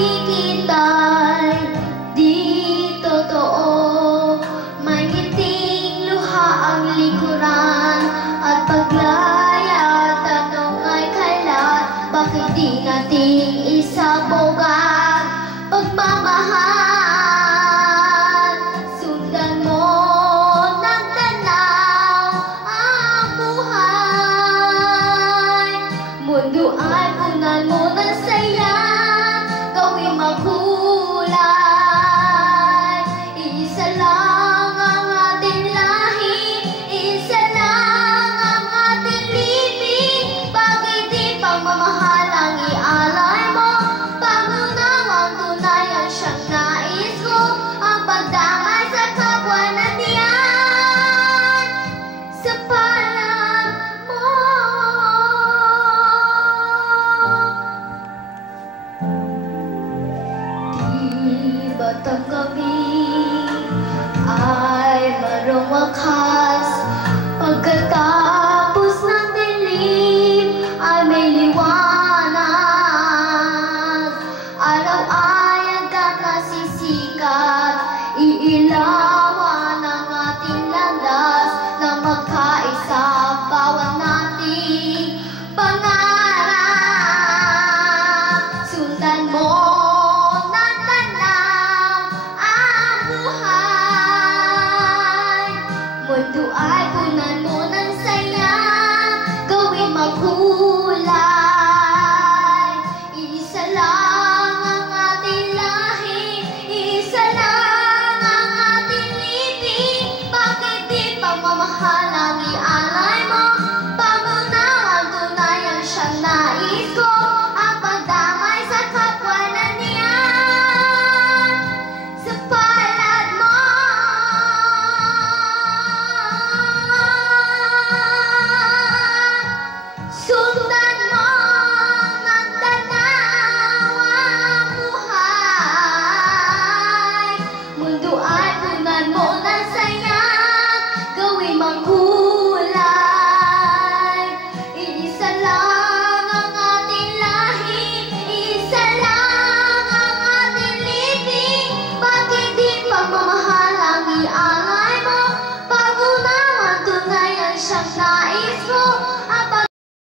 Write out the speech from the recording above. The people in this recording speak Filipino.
ikita'y di totoo. May ngiting luha ang likuran at paglaya tanong ay kalat. Bakit di nating isabugan pagmamahal? Sundan mo ng tanaw ang buhay. Mundo ay punan mo ng saya, gawing makulay. Isa lang ang ating lahi, isa lang ang ating libing. Bakit di pagmamahal ang ialay mo? Pangunawang tunay ang siyang nais ko, ang pagdamay sa kapwa nandiyan sa palad mo. Di ba't ang gabi ay marong wakas?